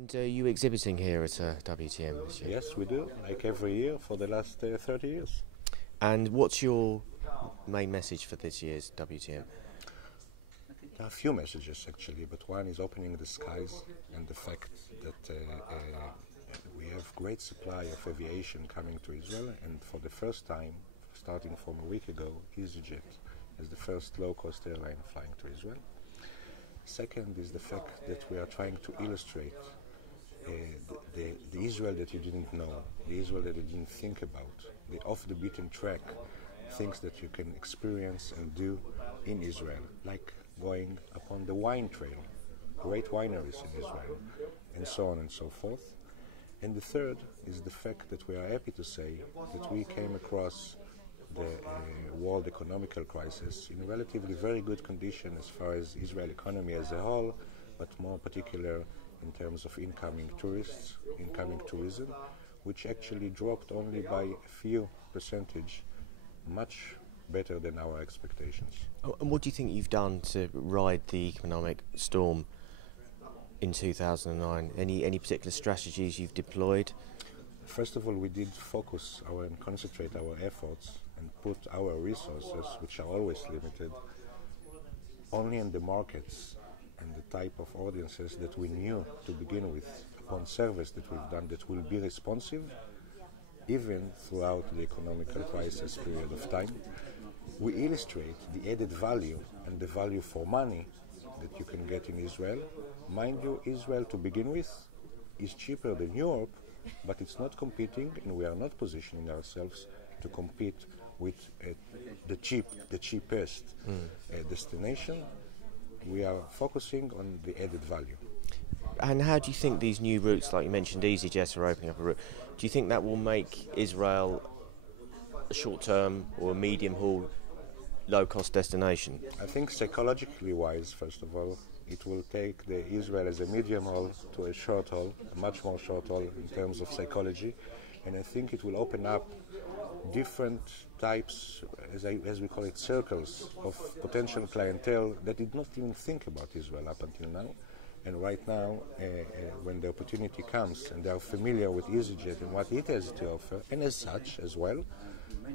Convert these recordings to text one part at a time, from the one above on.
And are you exhibiting here at WTM this year? Yes, we do, like every year for the last 30 years. And what's your main message for this year's WTM? There are a few messages actually, but one is opening the skies and the fact that we have great supply of aviation coming to Israel, and for the first time, starting from a week ago, EasyJet is the first low-cost airline flying to Israel. Second is the fact that we are trying to illustrate the Israel that you didn't know, the Israel that you didn't think about, the off-the-beaten track things that you can experience and do in Israel, like going upon the wine trail, great wineries in Israel, and so on and so forth. And the third is the fact that we are happy to say that we came across the world economical crisis in a relatively very good condition as far as Israel economy as a whole, but more particular in terms of incoming tourists, incoming tourism, which actually dropped only by a few percentage, much better than our expectations. Oh, and what do you think you've done to ride the economic storm in 2009? Any particular strategies you've deployed? First of all, we did focus and concentrate our efforts and put our resources, which are always limited, only in the markets and the type of audiences that we knew to begin with, upon service that we've done, that will be responsive even throughout the economical crisis period of time. We illustrate the added value and the value for money that you can get in Israel. Mind you, Israel to begin with is cheaper than Europe, but it's not competing, and we are not positioning ourselves to compete with the cheapest destination. We are focusing on the added value. And how do you think these new routes, like you mentioned, EasyJet are opening up a route, do you think that will make Israel a short-term or a medium-haul low-cost destination? I think psychologically wise, first of all, it will take the Israel as a medium haul to a short haul, a much more short haul in terms of psychology, and I think it will open up different types, as we call it, circles of potential clientele that did not even think about Israel up until now. And right now, when the opportunity comes and they are familiar with EasyJet and what it has to offer, and as such as well,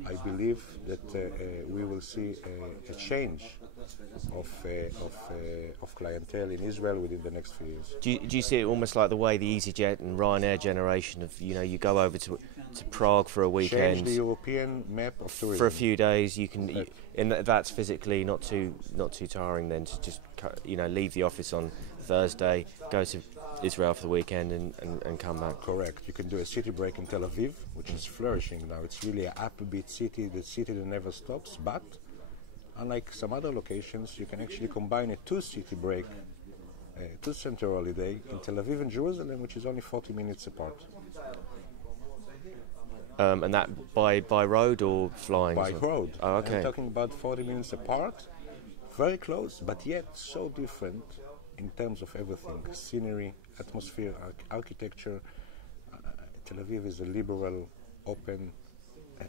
I believe that we will see a change of clientele in Israel within the next few years. Do you see it almost like the way the EasyJet and Ryanair generation of, you go over to Prague for a weekend, change the European map of tourism for a few days? You can, and that's physically not too tiring then to just leave the office on Thursday, go to Israel for the weekend and come back. Correct. You can do a city break in Tel Aviv, which is flourishing now. It's really an upbeat city, the city that never stops, but unlike some other locations, you can actually combine a two-city break, two-center holiday in Tel Aviv and Jerusalem, which is only 40 minutes apart. And that by road or flying? By road. Oh, okay. I'm talking about 40 minutes apart, very close, but yet so different in terms of everything: scenery, atmosphere, architecture. Tel Aviv is a liberal, open,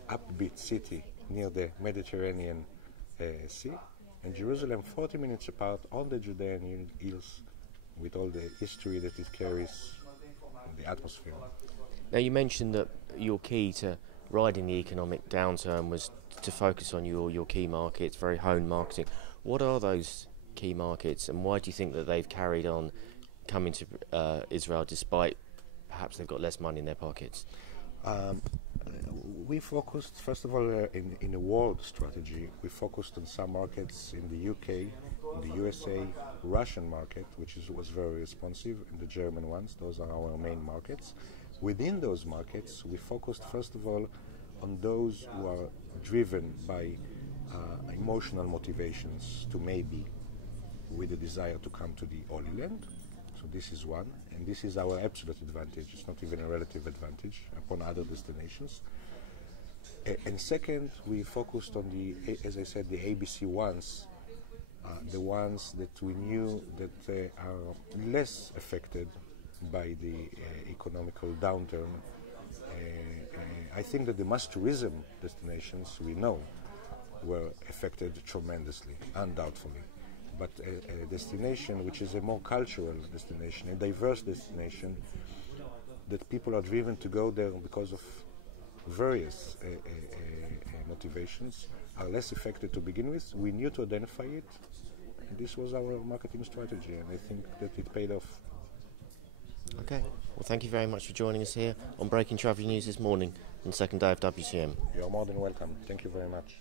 upbeat city near the Mediterranean Sea, and Jerusalem 40 minutes apart on the Judean hills with all the history that it carries in the atmosphere. Now, you mentioned that your key to riding the economic downturn was to focus on your key markets, very honed marketing. What are those key markets, and why do you think that they've carried on coming to Israel despite perhaps they've got less money in their pockets? We focused, first of all, in a world strategy. We focused on some markets in the UK, in the USA, Russian market, which was very responsive, and the German ones. Those are our main markets. Within those markets, we focused, first of all, on those who are driven by emotional motivations to maybe with a desire to come to the Holy Land. So this is one, and this is our absolute advantage. It's not even a relative advantage upon other destinations. And second, we focused on as I said, the ABC ones, the ones that we knew that are less affected by the economical downturn. I think that the mass tourism destinations we know were affected tremendously, undoubtedly. but a destination which is a more cultural destination, a diverse destination, that people are driven to go there because of various motivations, are less affected to begin with. We knew to identify it, and this was our marketing strategy, and I think that it paid off. Okay, well, thank you very much for joining us here on Breaking Travel News this morning on the second day of WCM. You're more than welcome. Thank you very much.